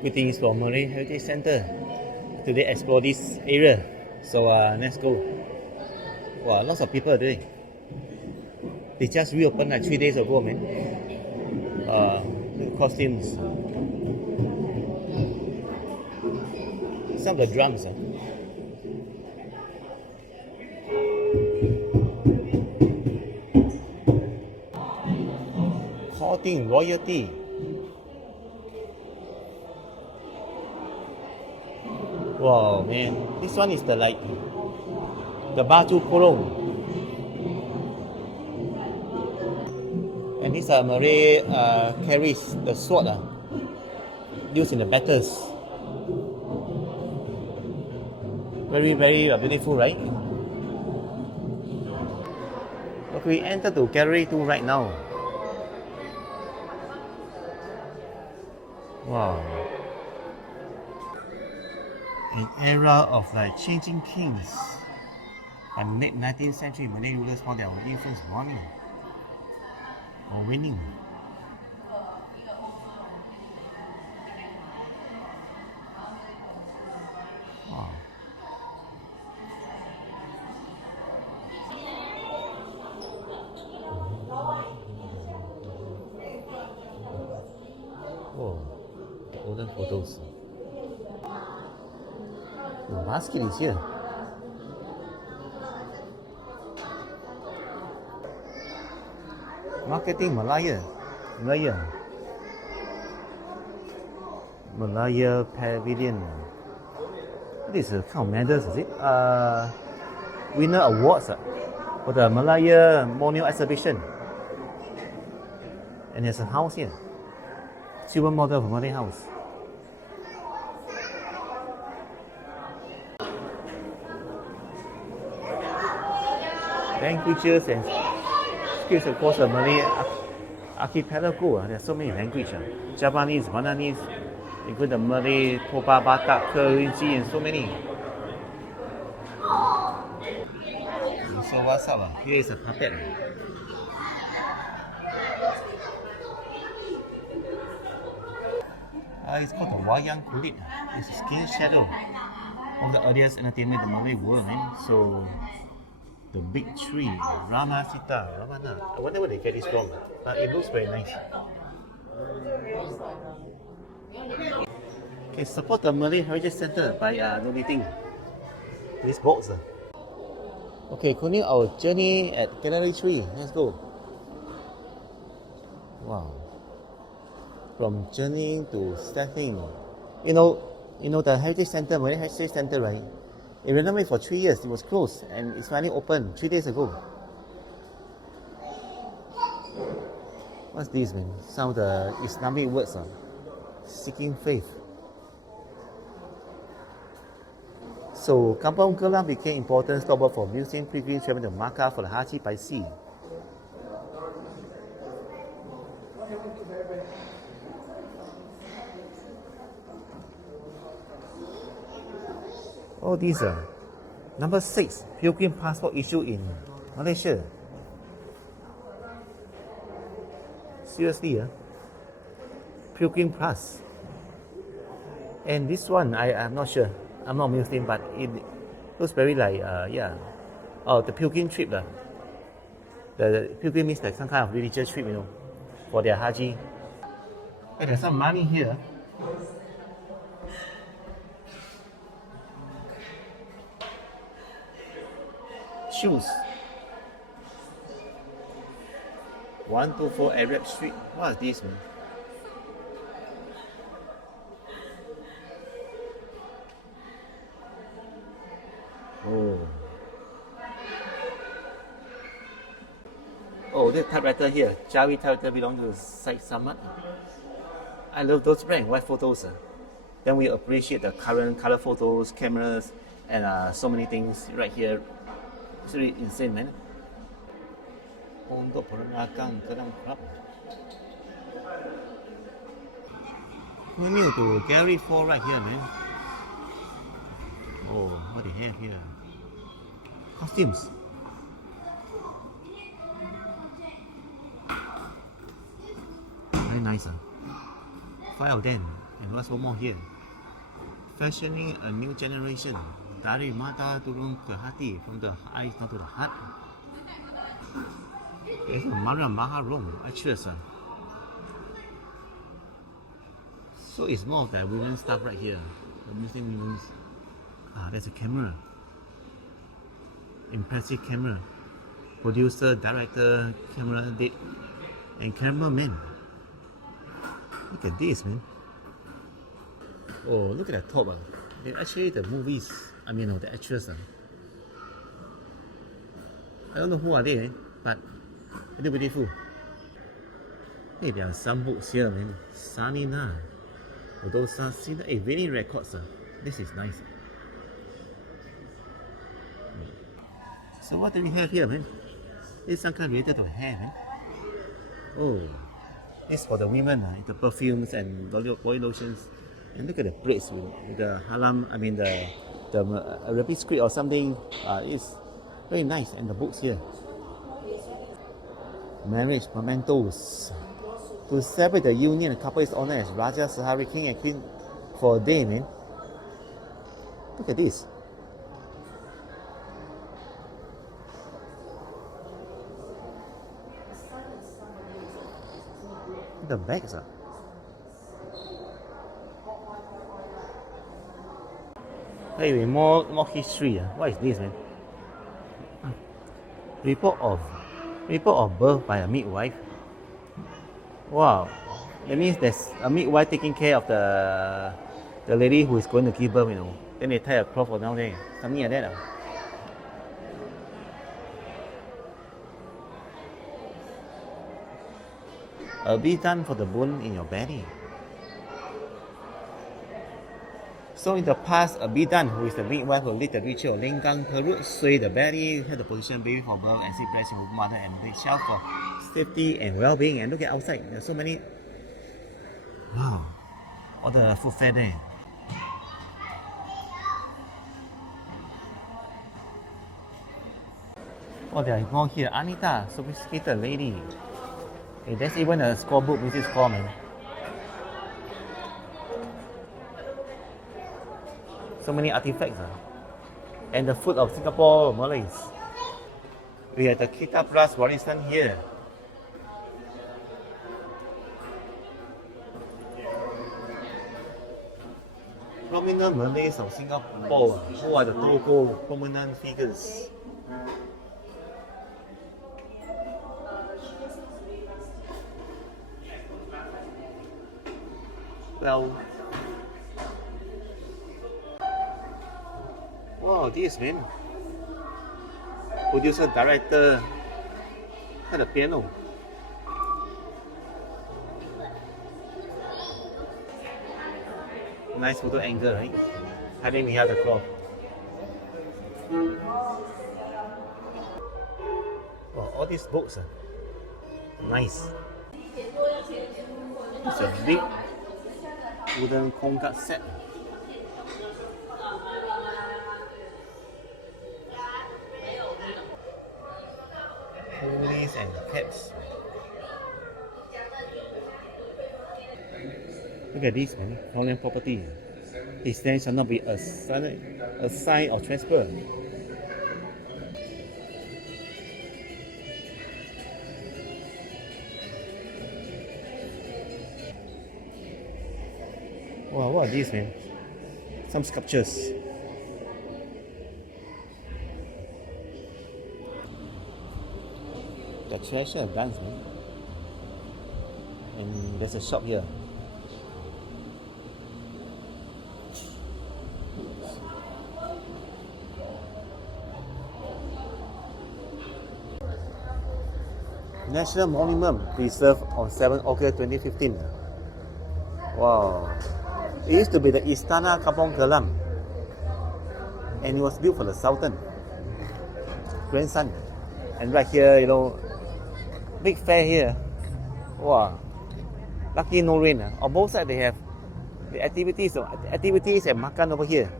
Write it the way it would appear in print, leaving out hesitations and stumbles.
Greetings from Malay Heritage Centre. Today explore this area. So let's go. Wow, lots of people today. They just reopened like 3 days ago, man. Costumes. Some of the drums. Courting royalty. Wow, man. This one is the baju kurung. And these are Malay carries the sword used in the battles. Very, very beautiful, right? Okay, we enter to gallery 2 right now. Wow. An era of changing kings. By the late 19th century, Malay rulers found their influence running or winning. Wow. Oh, olden photos. The basket is here. Marketing Malaya Pavilion. What is the kind of medals, is it? Winner awards for the Malaya Moneo exhibition. And there's a house here. Silver model of Malay house. Languages and skills across the Malay archipelago. There are so many languages. Japanese, Vietnamese, including the Malay, Toba, Batak, Kerinci, and so many. So what's up? Here is a puppet. It's called the Wayang Kulit. It's a skin shadow of the earliest entertainment in the Malay world, man. So the big tree, Ravana. I wonder where they get this from, but it looks very nice. Okay, support the Malay Heritage Centre by donating these boats. Okay, continue our journey at Gallery 3. Let's go. Wow. From journeying to stepping. You know the Heritage Centre, Malay Heritage Centre, right? It renovated for 3 years. It was closed and it's finally open 3 days ago. What's this, man? Some of the Islamic words. Seeking faith. So Kampung Kelang became important stopover for Muslim pilgrims traveling to Makkah for the Haji by sea. Oh, these are number 6 pilgrim passport issued in Malaysia. Seriously, Pilgrim Plus. And this one, I'm not sure. I'm not Muslim, but it looks very Oh, the pilgrim trip. The pilgrim means like some kind of religious trip, for their Haji. And there's some money here. Shoes. 124 Arab Street. What is this, man? Oh, this typewriter here. Jawi typewriter belongs to Syed Samad. I love those black and white photos. Then we appreciate the current color photos, cameras, and so many things right here. It's really insane, man. Untuk peranakan Kelang Club. We're new to Gallery 4 right here, man. Oh, what do they have here? Costumes. Very nice. 5 of them. And what's one more here? Fashioning a new generation. Dari mata turun ke hati, from the eyes not to the heart. There's a Maria Maharom, actress. So it's more of that women's stuff right here. The Muslim women's. There's a camera. Impressive camera. Producer, director, camera date, and cameraman. Look at this, man. Oh, look at that top. Actually, the movies. The actress. I don't know who are they, but they're beautiful. Hey, there are some books here, man. Sanina. Odosa Sina. Hey, very records. This is nice. So what do we have here, man? This is some kind related to hair, man. Oh, this is for the women, the perfumes and body lotions. And look at the braids with the halam, the Arabic script or something. It's very nice. And the books here. Marriage mementos. To celebrate the union, the couple is honored as Raja, Sahari, King and Queen for a day, man. Look at this. The bags. Hey, more history. What is this, man? Report of birth by a midwife. Wow, that means there's a midwife taking care of the lady who is going to give birth. Then they tie a cloth down there, something like that. A bidan for the bone in your belly. So in the past, a bidan, who is the midwife, will lead the ritual linggang perut, sway the belly, have the position baby for birth, and sit breast in mother and the child for safety and well-being. And look at outside, there's so many. Wow, all the food fair there. Oh, there is more here. Anita, sophisticated lady. Hey, there's even a scorebook with this score, man. So many artifacts. And the food of Singapore Malays. We have the Kita Plus Warisan here. Prominent Malays of Singapore. Who are the local prominent figures? Well, wow, this, man. Producer, director, had a piano. Nice photo angle, right? Hiding behind the cloth. Wow, all these books nice. It's a big wooden Kongat set. Ponies and caps. Look at this, man. Foreign property. His name shall not be a sign of transfer. Wow, what are these, man? Some sculptures. The treasure of dance, man. And there's a shop here. National Monument preserved on 7 August 2015. Wow. It used to be the Istana Kampong Kelam, and it was built for the Sultan, grandson. And right here, big fair here. Wow. Lucky no rain. On both sides they have the activities and makan over here.